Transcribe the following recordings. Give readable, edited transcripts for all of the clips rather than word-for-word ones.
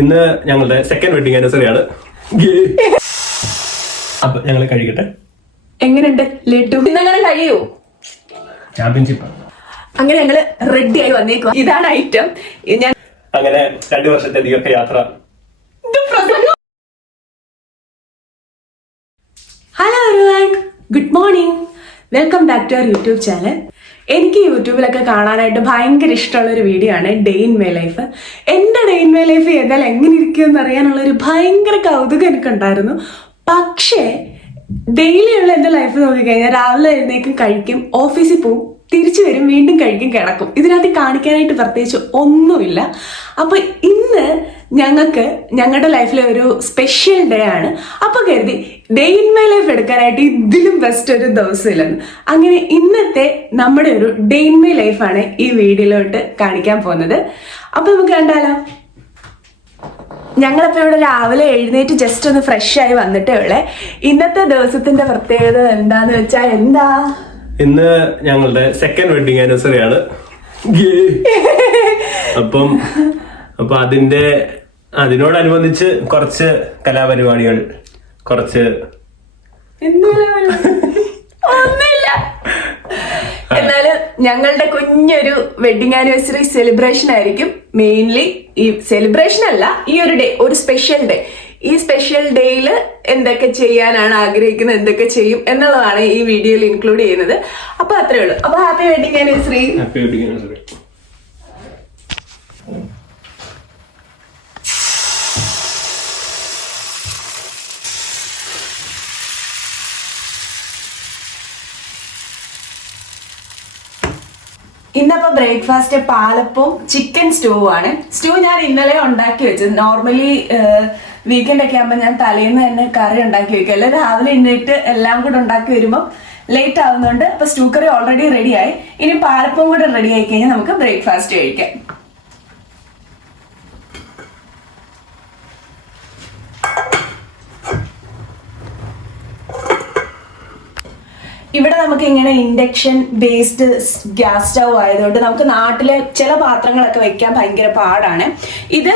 ഇന്ന് ഞങ്ങളുടെ second wedding anniversary ആണ്. അപ്പൊ ഞങ്ങൾ കഴിക്കട്ടെ. എങ്ങനെയുണ്ട് ലഡു? ഇന്നങ്ങനെ കഴിയൂ? ചാമ്പ്യൻഷിപ്പ്. അങ്ങനെ ഞങ്ങള് റെഡി ആയി വന്നേക്കും. ഇതാണ് ഐറ്റം. ഞാൻ അങ്ങനെ 2 വർഷത്തെ ദീർഘയാത്ര. Hello everyone, good morning, welcome back to our YouTube channel. എനിക്ക് യൂട്യൂബിലൊക്കെ കാണാനായിട്ട് ഭയങ്കര ഇഷ്ടമുള്ള ഒരു വീഡിയോ ആണ് ഡേ ഇൻ മൈ ലൈഫ്. എൻ്റെ ഡേ ഇൻ മൈ ലൈഫ് ചെയ്താൽ എങ്ങനെ ഇരിക്കുമെന്ന് അറിയാനുള്ള ഒരു ഭയങ്കര കൗതുകം എനിക്കുണ്ടായിരുന്നു. പക്ഷേ ഡെയിലി ഉള്ള എൻ്റെ ലൈഫ് നോക്കിക്കഴിഞ്ഞാൽ രാവിലെ എഴുന്നേക്കും, കഴിക്കും, ഓഫീസിൽ പോവും, തിരിച്ചു വരും, വീണ്ടും കഴിക്കും, കിടക്കും. ഇതിനകത്ത് കാണിക്കാനായിട്ട് പ്രത്യേകിച്ച് ഒന്നുമില്ല. അപ്പൊ ഇന്ന് ഞങ്ങൾക്ക് ഞങ്ങളുടെ ലൈഫിലെ ഒരു സ്പെഷ്യൽ ഡേ ആണ്. അപ്പൊ കരുതി ഡേ ഇൻ മൈ ലൈഫ് എടുക്കാനായിട്ട് ഇതിലും ബെസ്റ്റ് ഒരു ദിവസമില്ലെന്ന്. അങ്ങനെ ഇന്നത്തെ നമ്മുടെ ഒരു ഡേ ഇൻ മൈ ലൈഫാണ് ഈ വീഡിയോയിലോട്ട് കാണിക്കാൻ പോകുന്നത്. അപ്പൊ നമുക്ക് കണ്ടാലോ. ഞങ്ങളിപ്പോൾ ഇവിടെ രാവിലെ എഴുന്നേറ്റ് ജസ്റ്റ് ഒന്ന് ഫ്രഷ് ആയി വന്നിട്ടേ ഉള്ളേ. ഇന്നത്തെ ദിവസത്തിന്റെ പ്രത്യേകത എന്താന്ന് വെച്ചാൽ ഇന്ന് ഞങ്ങളുടെ സെക്കൻഡ് വെഡിങ് ആനിവേഴ്സറി ആണ്. അപ്പൊ അതിനോടനുബന്ധിച്ച് കുറച്ച് കലാപരിപാടികൾ, കുറച്ച് ഒന്നുമില്ല. എന്നാലും ഞങ്ങളുടെ കുഞ്ഞൊരു വെഡിങ് ആനിവേഴ്സറി സെലിബ്രേഷൻ ആയിരിക്കും. മെയിൻലി ഈ സെലിബ്രേഷൻ അല്ല, ഈ ഒരു ഡേ ഒരു സ്പെഷ്യൽ ഡേ. ഈ സ്പെഷ്യൽ ഡേയിൽ എന്തൊക്കെ ചെയ്യാനാണ് ആഗ്രഹിക്കുന്നത്, എന്തൊക്കെ ചെയ്യും എന്നുള്ളതാണ് ഈ വീഡിയോയിൽ ഇൻക്ലൂഡ് ചെയ്യുന്നത്. അപ്പൊ അത്രേ ഉള്ളൂ. അപ്പൊ happy wedding anniversary. Happy wedding anniversary. ഇന്നപ്പോ ബ്രേക്ക്ഫാസ്റ്റ് പാലപ്പവും ചിക്കൻ സ്റ്റൂവും ആണ്. സ്റ്റൂ ഞാൻ ഇന്നലെ ഉണ്ടാക്കി വെച്ചത്. നോർമലി വീക്കെൻഡ് ഒക്കെ ആകുമ്പോൾ ഞാൻ തലേന്ന് തന്നെ കറി ഉണ്ടാക്കി വെക്കും. അല്ലെ രാവിലെ എണ്ണീട്ട് എല്ലാം കൂടെ ഉണ്ടാക്കി വരുമ്പോൾ ലേറ്റ് ആവുന്നുണ്ട്. അപ്പൊ സ്റ്റൂ കറി ഓൾറെഡി റെഡിയായി. ഇനി പാലപ്പവും കൂടെ റെഡി ആയി കഴിഞ്ഞാൽ നമുക്ക് ബ്രേക്ക്ഫാസ്റ്റ് കഴിക്കാം. ഇവിടെ നമുക്ക് ഇങ്ങനെ ഇൻഡക്ഷൻ ബേസ്ഡ് ഗ്യാസ് സ്റ്റൗ ആയതുകൊണ്ട് നമുക്ക് നാട്ടിലെ ചില പാത്രങ്ങളൊക്കെ വെക്കാൻ ഭയങ്കര പാടാണ്. ഇത്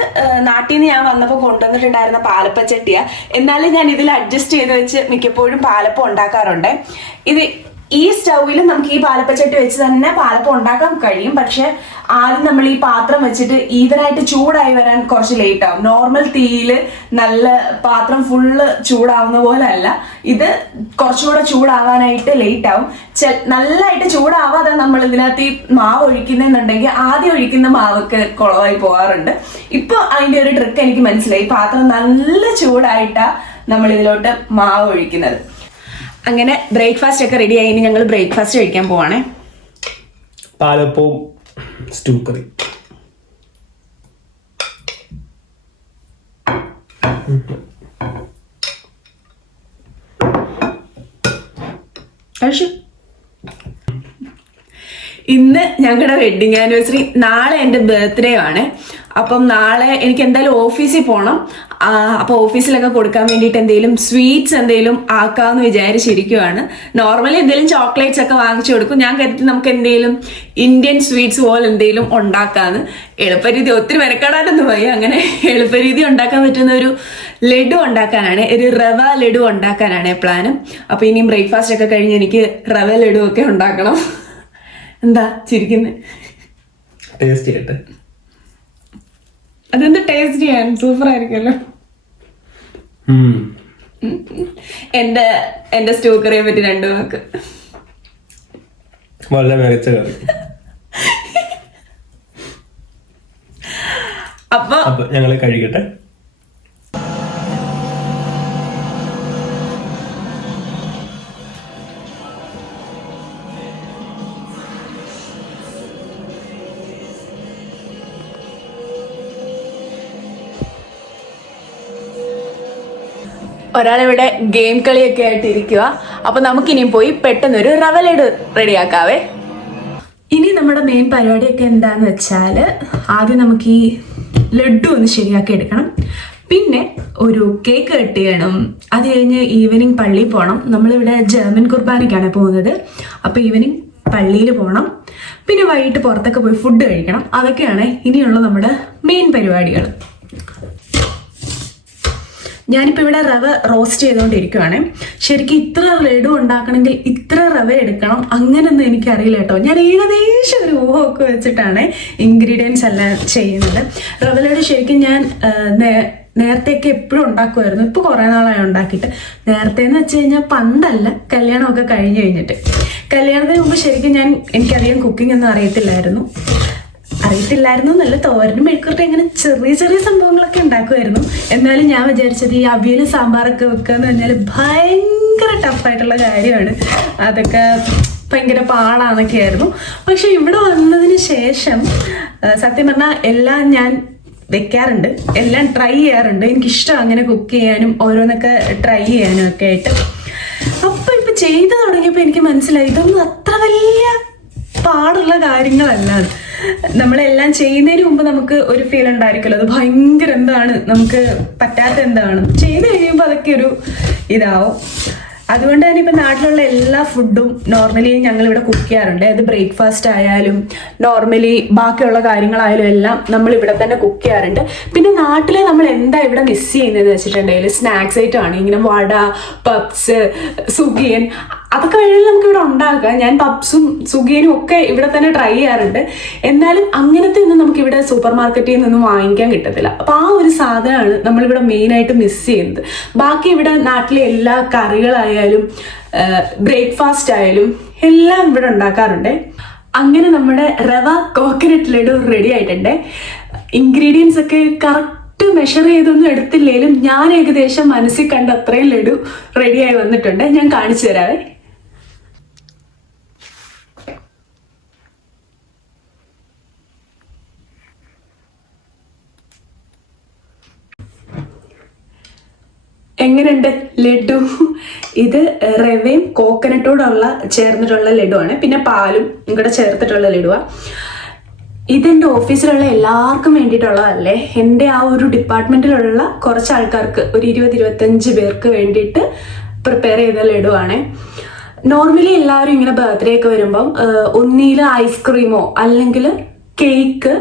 നാട്ടിൽ നിന്ന് ഞാൻ വന്നപ്പോൾ കൊണ്ടുവന്നിട്ടുണ്ടായിരുന്ന പാലപ്പച്ചട്ടിയാ. എന്നാലും ഞാൻ ഇതിൽ അഡ്ജസ്റ്റ് ചെയ്ത് വെച്ച് മിക്കപ്പോഴും പാലപ്പം ഉണ്ടാക്കാറുണ്ട്. ഇത് ഈ സ്റ്റൗവിൽ നമുക്ക് ഈ പാലപ്പച്ചട്ടി വെച്ച് തന്നെ പാലപ്പം ഉണ്ടാക്കാൻ കഴിയും. പക്ഷെ ആദ്യം നമ്മൾ ഈ പാത്രം വെച്ചിട്ട് ഈവനായിട്ട് ചൂടായി വരാൻ കുറച്ച് ലേറ്റ് ആവും. നോർമൽ തീയിൽ നല്ല പാത്രം ഫുള്ള് ചൂടാവുന്ന പോലെ അല്ല, ഇത് കുറച്ചുകൂടെ ചൂടാവാനായിട്ട് ലേറ്റ് ആവും. നല്ലതായിട്ട് ചൂടാവാതെ നമ്മൾ ഇതിനകത്ത് ഈ മാവ് ഒഴിക്കുന്നുണ്ടെങ്കിൽ ആദ്യം ഒഴിക്കുന്ന മാവൊക്കെ കുളമായി പോകാറുണ്ട്. ഇപ്പൊ അതിന്റെ ഒരു ട്രിക്ക് എനിക്ക് മനസ്സിലായി. പാത്രം നല്ല ചൂടായിട്ടാ നമ്മൾ ഇതിലോട്ട് മാവ് ഒഴിക്കുന്നത്. അങ്ങനെ ബ്രേക്ക്ഫാസ്റ്റ് ഒക്കെ റെഡി ആയി. ഇനി ഞങ്ങൾ ബ്രേക്ക്ഫാസ്റ്റ് കഴിക്കാൻ പോവാണേ. പാലപ്പവും സ്റ്റൂ കറി. ഇന്ന് ഞങ്ങളുടെ വെഡിങ് ആനിവേഴ്സറി. നാളെ എൻ്റെ ബർത്ത്ഡേ ആണ്. അപ്പം നാളെ എനിക്ക് എന്തായാലും ഓഫീസിൽ പോകണം. അപ്പോൾ ഓഫീസിലൊക്കെ കൊടുക്കാൻ വേണ്ടിയിട്ട് എന്തെങ്കിലും സ്വീറ്റ്സ് എന്തെങ്കിലും ആക്കാമെന്ന് വിചാരിച്ചിരിക്കുവാണ്. നോർമലി എന്തെങ്കിലും ചോക്ലേറ്റ്സ് ഒക്കെ വാങ്ങിച്ചു കൊടുക്കും. ഞാൻ കരുതി നമുക്ക് എന്തെങ്കിലും ഇന്ത്യൻ സ്വീറ്റ്സ് പോലെ എന്തെങ്കിലും ഉണ്ടാക്കാന്ന്. എളുപ്പരീതി ഒത്തിരി മെനക്കെടാനൊന്നും പോയി. അങ്ങനെ എളുപ്പരീതി ഉണ്ടാക്കാൻ പറ്റുന്ന ഒരു ലഡു ഉണ്ടാക്കാനാണ്, ഒരു റവ ലഡു ഉണ്ടാക്കാനാണ് പ്ലാന്. അപ്പോൾ ഇനിയും ബ്രേക്ക്ഫാസ്റ്റ് ഒക്കെ കഴിഞ്ഞ് എനിക്ക് റവ ലഡു ഒക്കെ ഉണ്ടാക്കണം. എന്താ ചിരിക്കുന്നത്? ടേസ്റ്റ് ചെയ്യട്ടെ. അതെന്ത് ടേസ്റ്റ് ചെയ്യാൻ? സൂപ്പർ ആയിരിക്കുമല്ലോ. എന്റെ സ്റ്റൂ കറിയെ പറ്റി 2 വാക്ക്. വളരെ മികച്ച കറി. അപ്പൊ ഞങ്ങള് കഴിക്കട്ടെ. ഒരാളിവിടെ ഗെയിം കളിയൊക്കെ ആയിട്ട് ഇരിക്കുക. അപ്പൊ നമുക്കിനിയും പോയി പെട്ടെന്നൊരു റവ ലഡു റെഡിയാക്കാവേ. ഇനി നമ്മുടെ മെയിൻ പരിപാടിയൊക്കെ എന്താന്ന് വെച്ചാൽ ആദ്യം നമുക്ക് ഈ ലഡു ഒന്ന് ശരിയാക്കി എടുക്കണം. പിന്നെ ഒരു കേക്ക് കട്ട് ചെയ്യണം. അത് കഴിഞ്ഞ് ഈവനിങ് പള്ളിയിൽ പോകണം. നമ്മളിവിടെ ജർമ്മൻ കുർബാനയ്ക്കാണ് പോകുന്നത്. അപ്പോൾ ഈവനിങ് പള്ളിയിൽ പോകണം. പിന്നെ വൈകിട്ട് പുറത്തൊക്കെ പോയി ഫുഡ് കഴിക്കണം. അതൊക്കെയാണ് ഇനിയുള്ള നമ്മുടെ മെയിൻ പരിപാടികൾ. ഞാനിപ്പോൾ ഇവിടെ റവ റോസ്റ്റ് ചെയ്തുകൊണ്ടിരിക്കുവാണ്. ശരിക്കും ഇത്ര ലഡു ഉണ്ടാക്കണമെങ്കിൽ ഇത്ര റവ എടുക്കണം അങ്ങനെയൊന്നും എനിക്കറിയില്ല കേട്ടോ. ഞാൻ ഏകദേശം ഒരു ഊഹമൊക്കെ വെച്ചിട്ടാണ് ഇൻഗ്രീഡിയൻസ് എല്ലാം ചെയ്യുന്നത്. റവ ലഡു ശരിക്കും ഞാൻ നേരത്തെയൊക്കെ എപ്പോഴും ഉണ്ടാക്കുമായിരുന്നു. ഇപ്പോൾ കുറേ നാളായി ഉണ്ടാക്കിയിട്ട്. നേരത്തെ എന്ന് വെച്ച് കഴിഞ്ഞാൽ പണ്ടല്ല, കല്യാണമൊക്കെ കഴിഞ്ഞ് കഴിഞ്ഞിട്ട്. കല്യാണത്തിന് മുമ്പ് ശരിക്കും എനിക്കധികം കുക്കിംഗ് ഒന്നും അറിയത്തില്ലായിരുന്നു എന്നല്ല, തോരനും മെഴുക്കുവരട്ടി ഇങ്ങനെ ചെറിയ ചെറിയ സംഭവങ്ങളൊക്കെ ഉണ്ടാക്കുമായിരുന്നു. എന്നാലും ഞാൻ വിചാരിച്ചത് ഈ അവിയലും സാമ്പാറൊക്കെ വെക്കുക എന്ന് പറഞ്ഞാൽ ഭയങ്കര ടഫായിട്ടുള്ള കാര്യമാണ്, അതൊക്കെ ഭയങ്കര പാടാന്നൊക്കെ ആയിരുന്നു. പക്ഷെ ഇവിടെ വന്നതിന് ശേഷം സത്യം പറഞ്ഞാൽ എല്ലാം ഞാൻ വെക്കാറുണ്ട്, എല്ലാം ട്രൈ ചെയ്യാറുണ്ട്. എനിക്കിഷ്ടം അങ്ങനെ കുക്ക് ചെയ്യാനും ഓരോന്നൊക്കെ ട്രൈ ചെയ്യാനും ഒക്കെ ആയിട്ട്. അപ്പൊ ഇപ്പൊ ചെയ്തു തുടങ്ങിയപ്പോൾ എനിക്ക് മനസ്സിലായി ഇതൊന്നും അത്ര വലിയ പാടുള്ള കാര്യങ്ങളല്ല. നമ്മളെല്ലാം ചെയ്യുന്നതിന് മുമ്പ് നമുക്ക് ഒരു ഫീൽ ഉണ്ടായിരിക്കുമല്ലോ, അത് ഭയങ്കര എന്താണ്, നമുക്ക് പറ്റാത്ത എന്താണ്, ചെയ്ത് കഴിയുമ്പോൾ അതൊക്കെ ഒരു ഇതാവും. അതുകൊണ്ട് തന്നെ ഇപ്പം നാട്ടിലുള്ള എല്ലാ ഫുഡും നോർമലി ഞങ്ങളിവിടെ കുക്ക് ചെയ്യാറുണ്ട്. അത് ബ്രേക്ക്ഫാസ്റ്റ് ആയാലും നോർമലി ബാക്കിയുള്ള കാര്യങ്ങളായാലും എല്ലാം നമ്മൾ ഇവിടെ തന്നെ കുക്ക് ചെയ്യാറുണ്ട്. പിന്നെ നാട്ടിലെ നമ്മൾ എന്താ ഇവിടെ മിസ് ചെയ്യുന്നതെന്ന് വെച്ചിട്ടുണ്ടെങ്കിൽ സ്നാക്സ് ഐറ്റം ആണ്. ഇങ്ങനെ വട, പപ്സ്, സുഗിയൻ, അതൊക്കെ വേണമെങ്കിൽ നമുക്ക് ഇവിടെ ഉണ്ടാക്കാം. ഞാൻ പപ്സും സുഗിയനും ഒക്കെ ഇവിടെ തന്നെ ട്രൈ ചെയ്യാറുണ്ട്. എന്നാലും അങ്ങനത്തെ ഒന്നും നമുക്ക് ഇവിടെ സൂപ്പർ മാർക്കറ്റിൽ നിന്നൊന്നും വാങ്ങിക്കാൻ കിട്ടത്തില്ല. അപ്പോൾ ആ ഒരു സാധനമാണ് നമ്മളിവിടെ മെയിനായിട്ട് മിസ് ചെയ്യുന്നത്. ബാക്കി ഇവിടെ നാട്ടിലെ എല്ലാ കറികളായാലും ബ്രേക്ക്ഫാസ്റ്റ് ആയാലും എല്ലാം ഇവിടെ ഉണ്ടാക്കാറുണ്ട്. അങ്ങനെ നമ്മുടെ റവ കോക്കനട്ട് ലഡു റെഡി ആയിട്ടുണ്ട്. ഇൻഗ്രീഡിയൻസ് ഒക്കെ കറക്റ്റ് മെഷർ ചെയ്തൊന്നും എടുത്തില്ലെങ്കിലും ഞാൻ ഏകദേശം മനസ്സിൽ കണ്ട അത്രയും ലഡു റെഡിയായി വന്നിട്ടുണ്ട്. ഞാൻ കാണിച്ചു തരാവേ. എങ്ങനെയുണ്ട് ലഡു? ഇത് റവയും കോക്കനട്ടോടുള്ള ചേർന്നിട്ടുള്ള ലഡുവാണ്. പിന്നെ പാലും കൂടെ ചേർത്തിട്ടുള്ള ലഡുവാണ്. ഇതെൻ്റെ ഓഫീസിലുള്ള എല്ലാവർക്കും വേണ്ടിയിട്ടുള്ളതല്ലേ, എൻ്റെ ആ ഒരു ഡിപ്പാർട്ട്മെൻറ്റിലുള്ള കുറച്ച് ആൾക്കാർക്ക്, ഒരു 20-25 പേർക്ക് വേണ്ടിയിട്ട് പ്രിപ്പയർ ചെയ്ത ലഡുവാണ്. നോർമലി എല്ലാവരും ഇങ്ങനെ ബർത്ത്ഡേ ഒക്കെ വരുമ്പം ഒന്നിൽ ഐസ്ക്രീമോ അല്ലെങ്കിൽ കേക്ക്,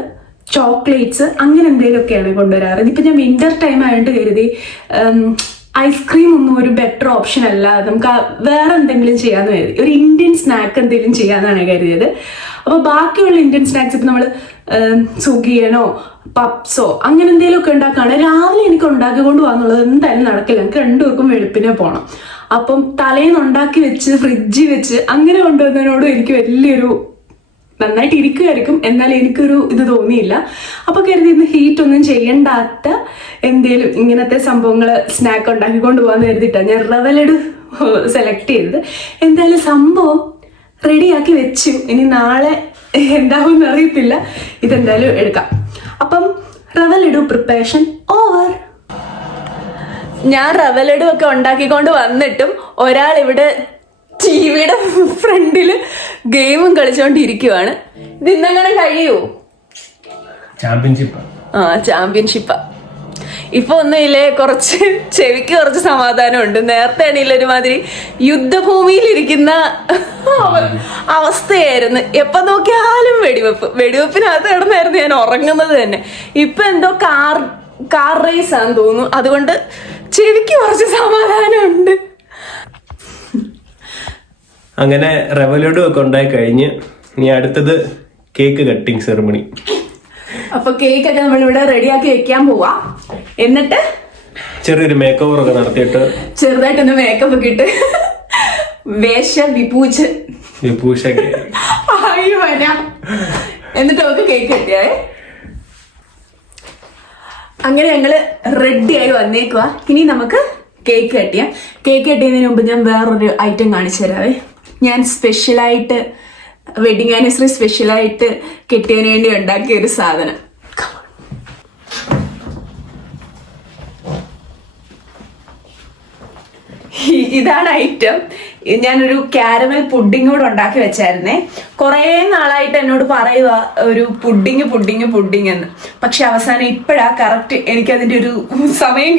ചോക്ലേറ്റ്സ് അങ്ങനെ എന്തെങ്കിലുമൊക്കെയാണ് കൊണ്ടുവരാറ്. ഇതിപ്പോൾ ഞാൻ വിന്റർ ടൈം ആയതുകൊണ്ട് കരുതി ഐസ്ക്രീം ഒന്നും ഒരു ബെറ്റർ ഓപ്ഷൻ അല്ല, നമുക്ക് വേറെ എന്തെങ്കിലും ചെയ്യാന്ന് കരുതി. ഒരു ഇന്ത്യൻ സ്നാക്ക് എന്തെങ്കിലും ചെയ്യാന്നാണ് കരുതിയത്. അപ്പോൾ ബാക്കിയുള്ള ഇന്ത്യൻ സ്നാക്സ് ഇപ്പം നമ്മൾ സുഗിയനോ പപ്സോ അങ്ങനെ എന്തെങ്കിലും ഒക്കെ ഉണ്ടാക്കുകയാണ്. രാവിലെ എനിക്ക് ഉണ്ടാക്കിക്കൊണ്ട് പോകാന്നുള്ളത് എന്തായാലും നടക്കില്ല. എനിക്ക് 2 പേർക്കും വെളുപ്പിനെ പോകണം. അപ്പം തലേന്ന് ഉണ്ടാക്കി വെച്ച് ഫ്രിഡ്ജിൽ വെച്ച് അങ്ങനെ കൊണ്ടുവന്നതിനോടും എനിക്ക് വലിയൊരു നന്നായിട്ട് ഇരിക്കുമായിരിക്കും, എന്നാൽ എനിക്കൊരു ഇത് തോന്നിയില്ല. അപ്പൊ കരുതി ഇന്ന് ഹീറ്റ് ഒന്നും ചെയ്യണ്ടാത്ത എന്തേലും ഇങ്ങനത്തെ സംഭവങ്ങൾ സ്നാക്ക് ഉണ്ടാക്കിക്കൊണ്ട് പോകാന്ന് കരുതിയിട്ടാണ് ഞാൻ റവ ലഡു സെലക്ട് ചെയ്തത്. എന്തായാലും സംഭവം റെഡിയാക്കി വെച്ചു. ഇനി നാളെ എന്താവും അറിയത്തില്ല, ഇതെന്തായാലും എടുക്കാം. അപ്പം റവ ലഡു പ്രിപ്പറേഷൻ ഓവർ. ഞാൻ റവ ലഡു ഒക്കെ ഉണ്ടാക്കിക്കൊണ്ട് വന്നിട്ടും ഒരാൾ ഇവിടെ ടിവിയുടെ ഫ്രണ്ടില് ഗെയിമും കളിച്ചോണ്ടിരിക്കുവാണ്. ഇത് ഇന്നങ്ങനെ കഴിയൂ? ചാമ്പ്യൻഷിപ്പാ. ഇപ്പൊ ഒന്നുമില്ലേ, കുറച്ച് ചെവിക്ക് കുറച്ച് സമാധാനമുണ്ട്. നേരത്തെ ആണെങ്കിൽ ഒരുമാതിരി യുദ്ധഭൂമിയിലിരിക്കുന്ന അവസ്ഥയായിരുന്നു. എപ്പൊ നോക്കിയാലും വെടിവെപ്പിനകത്ത് കിടന്നായിരുന്നു ഞാൻ ഉറങ്ങുന്നത് തന്നെ. ഇപ്പൊ എന്തോ കാർ റേസ് ആണെന്ന് തോന്നുന്നു, അതുകൊണ്ട് ചെവിക്ക് കുറച്ച് സമാധാനമുണ്ട്. അങ്ങനെ റവ ലഡു ഒക്കെ ഉണ്ടായി കഴിഞ്ഞ് ഇനി അടുത്തത് കേക്ക് കട്ടിങ് സെറിമണി. അപ്പൊ കേക്ക് ഒക്കെ നമ്മൾ ഇവിടെ റെഡിയാക്കി വെക്കാൻ പോവാ. എന്നിട്ട് ചെറിയൊരു മേക്ക് ഓവർ ഒക്കെ നടത്തിയിട്ട് ചെറുതായിട്ടൊന്ന് മേക്കപ്പ് ഒക്കെ ഇട്ട് വിഭൂഷൊക്കെ എന്നിട്ട് നമുക്ക് കേക്ക് കട്ടിയാവേ. അങ്ങനെ ഞങ്ങള് റെഡിയായി വന്നേക്കുവാ. ഇനി നമുക്ക് കേക്ക് കട്ട് ചെയ്യാം. കേക്ക് കട്ട് ചെയ്യുന്നതിന് മുമ്പ് ഞാൻ വേറൊരു ഐറ്റം കാണിച്ചു തരാവേ. ഞാൻ സ്പെഷ്യലായിട്ട് വെഡിങ് ആനിവേഴ്സറി സ്പെഷ്യലായിട്ട് കെട്ടിയതിന് വേണ്ടി ഉണ്ടാക്കിയ ഒരു സാധനം. ഇതാണ് ഐറ്റം. ഞാനൊരു കാരമൽ പുഡിംഗ് കൂടെ ഉണ്ടാക്കി വെച്ചായിരുന്നേ. കുറേ നാളായിട്ട് എന്നോട് പറയുക ഒരു പുഡിംഗ് എന്ന്. പക്ഷെ അവസാനം ഇപ്പോഴാ കറക്റ്റ് എനിക്കതിൻ്റെ ഒരു സമയം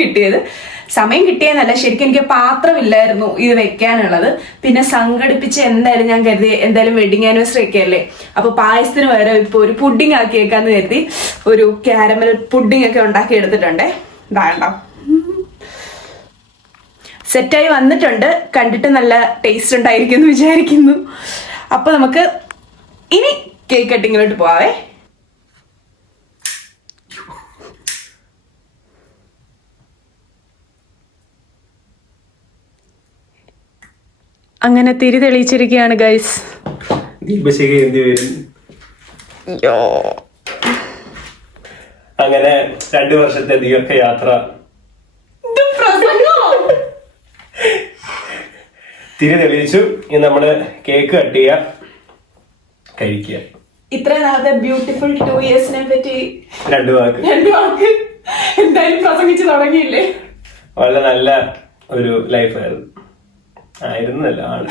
കിട്ടിയെന്നല്ല, ശരിക്കും എനിക്ക് പാത്രമില്ലായിരുന്നു ഇത് വെക്കാനുള്ളത്. പിന്നെ സംഘടിപ്പിച്ച് എന്തായാലും ഞാൻ കരുതി എന്തായാലും വെഡിങ് ആനിവേഴ്സറി ഒക്കെ അല്ലേ, അപ്പൊ പായസത്തിന് പകരം ഇപ്പൊ ഒരു പുഡിംഗ് ആക്കി വെക്കാന്ന് കരുതി ഒരു കാരമൽ പുഡിംഗ് ഒക്കെ ഉണ്ടാക്കി എടുത്തിട്ടുണ്ടേ. വേണ്ട സെറ്റായി വന്നിട്ടുണ്ട്. കണ്ടിട്ട് നല്ല ടേസ്റ്റ് ഉണ്ടായിരിക്കും എന്ന് വിചാരിക്കുന്നു. അപ്പൊ നമുക്ക് ഇനി കേക്ക് കട്ടിങ്ങിലോട്ട് പോവാവേ. അങ്ങനെ തിരി തെളിയിച്ചിരിക്കുകയാണ് ഗൈസ്. അങ്ങനെ 2 വർഷത്തെ ദീർഘയാത്ര തിരി തെളിയിച്ചു. ഇനി നമ്മള് കേക്ക് കട്ട് ചെയ്യുക, കഴിക്കുക. ഇത്രയും നാളത്തെ ബ്യൂട്ടിഫുൾ 2 ഇയേഴ്സിനെ പറ്റി 2 വാക്ക് എന്തായാലും പ്രസംഗിച്ച് തുടങ്ങിയില്ലേ? വളരെ നല്ല ഒരു ലൈഫായിരുന്നു. ആയിരുന്നല്ല ആണ്.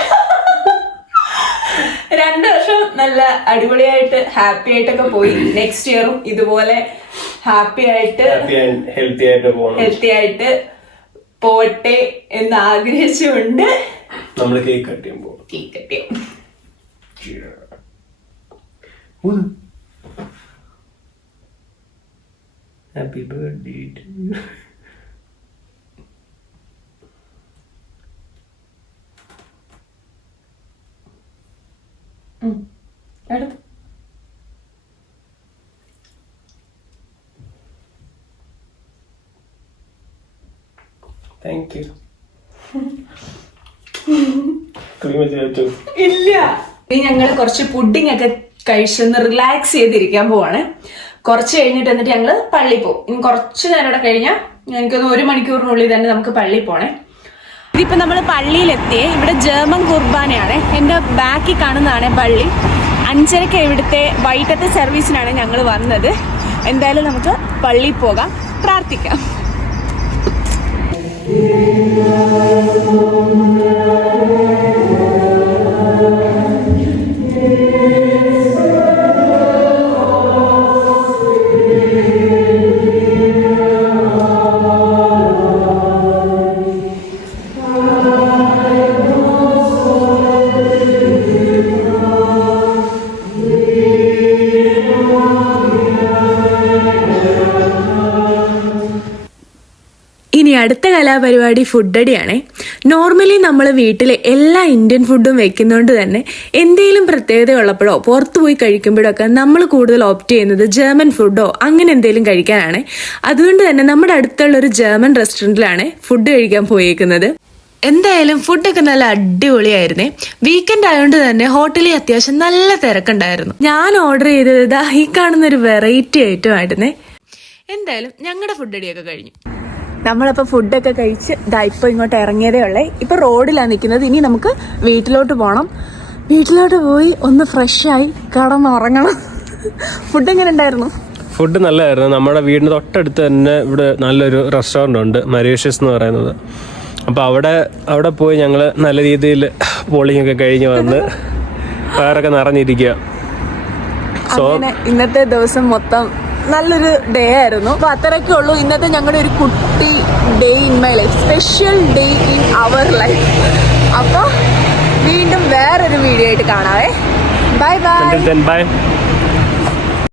2 വർഷം നല്ല അടിപൊളിയായിട്ട് ഹാപ്പി ആയിട്ടൊക്കെ പോയി. നെക്സ്റ്റ് ഇയറും ഇതുപോലെ ഹാപ്പി ആയിട്ട് ഹെൽത്തി ആയിട്ട് പോട്ടെ എന്ന് ആഗ്രഹിച്ചുകൊണ്ട് നമ്മള് കേക്ക് കട്ട് ചെയ്യാൻ പോകും. കേക്ക് കട്ട് ചെയ്യാം. Happy birthday to you. അടുത്ത് താങ്ക് യു. ഇല്ല. ഇനി ഞങ്ങൾ കുറച്ച് പുഡിംഗ് ഒക്കെ കഴിച്ചൊന്ന് റിലാക്സ് ചെയ്തിരിക്കാൻ പോവാണ്. കുറച്ച് കഴിഞ്ഞിട്ട് എന്നിട്ട് ഞങ്ങള് പള്ളിയിൽ പോകും. ഇനി കുറച്ച് നേരം ഇവിടെ കഴിഞ്ഞാൽ എനിക്കൊന്ന് 1 മണിക്കൂറിനുള്ളിൽ തന്നെ നമുക്ക് പള്ളിയിൽ പോണേ. ഇതിപ്പോ നമ്മൾ പള്ളിയിലെത്തിയേ. ഇവിടെ ജർമ്മൻ കുർബാനയാണ്. എന്റെ ബാക്കിൽ കാണുന്നതാണ് പള്ളി. 5:30 ഇവിടുത്തെ വൈകിട്ടത്തെ സർവീസിനാണ് ഞങ്ങൾ വന്നത്. എന്തായാലും നമുക്ക് പള്ളിയിൽ പോകാം, പ്രാർത്ഥിക്കാം. ഇനി അടുത്ത കലാപരിപാടി ഫുഡടിയാണേ. നോർമലി നമ്മൾ വീട്ടിൽ എല്ലാ ഇന്ത്യൻ ഫുഡും വെക്കുന്നതുകൊണ്ട് തന്നെ എന്തെങ്കിലും പ്രത്യേകത ഉള്ളപ്പോഴോ പുറത്തു പോയി കഴിക്കുമ്പോഴോ ഒക്കെ നമ്മൾ കൂടുതൽ ഓപ്റ്റ് ചെയ്യുന്നത് ജർമ്മൻ ഫുഡോ അങ്ങനെ എന്തെങ്കിലും കഴിക്കാനാണ്. അതുകൊണ്ട് തന്നെ നമ്മുടെ അടുത്തുള്ള ഒരു ജർമ്മൻ റെസ്റ്റോറൻറ്റിലാണ് ഫുഡ് കഴിക്കാൻ പോയേക്കുന്നത്. എന്തായാലും ഫുഡൊക്കെ നല്ല അടിപൊളിയായിരുന്നേ. വീക്കെൻഡ് ആയതുകൊണ്ട് തന്നെ ഹോട്ടലിൽ അത്യാവശ്യം നല്ല തിരക്കുണ്ടായിരുന്നു. ഞാൻ ഓർഡർ ചെയ്തത് ഈ കാണുന്ന ഒരു വെറൈറ്റി ഐറ്റം ആയിരുന്നേ. എന്തായാലും ഞങ്ങളുടെ ഫുഡടിയൊക്കെ കഴിഞ്ഞു. നമ്മളപ്പോൾ ഫുഡൊക്കെ കഴിച്ച് ഇപ്പോൾ ഇങ്ങോട്ട് ഇറങ്ങിയതേ ഉള്ളേ. ഇപ്പോൾ റോഡിലാണ് നിൽക്കുന്നത്. ഇനി നമുക്ക് വീട്ടിലോട്ട് പോകണം. വീട്ടിലോട്ട് പോയി ഒന്ന് ഫ്രഷായി കിടന്നുറങ്ങണം. ഫുഡ് എങ്ങനെ ഉണ്ടായിരുന്നു? ഫുഡ് നല്ലതായിരുന്നു. നമ്മുടെ വീടിന് തൊട്ടടുത്ത് തന്നെ ഇവിടെ നല്ലൊരു റെസ്റ്റോറൻ്റ് ഉണ്ട്, മരീഷ്യസ് എന്ന് പറയുന്നത്. അപ്പോൾ അവിടെ പോയി ഞങ്ങൾ നല്ല രീതിയിൽ പോളിംഗ് ഒക്കെ കഴിഞ്ഞ് വന്ന് വയറൊക്കെ നിറഞ്ഞിരിക്കുക. സോ ഇന്നത്തെ ദിവസം മൊത്തം നല്ലൊരു ഡേ ആയിരുന്നു. അപ്പോൾ അത്രയൊക്കെ ഉള്ളൂ ഇന്നത്തെ ഞങ്ങളുടെ ഒരു കുട്ടി day in my life, special day in our life. അപ്പോൾ വീണ്ടും വേറൊരു വീഡിയോ ആയിട്ട് കാണാവേ. Bye bye.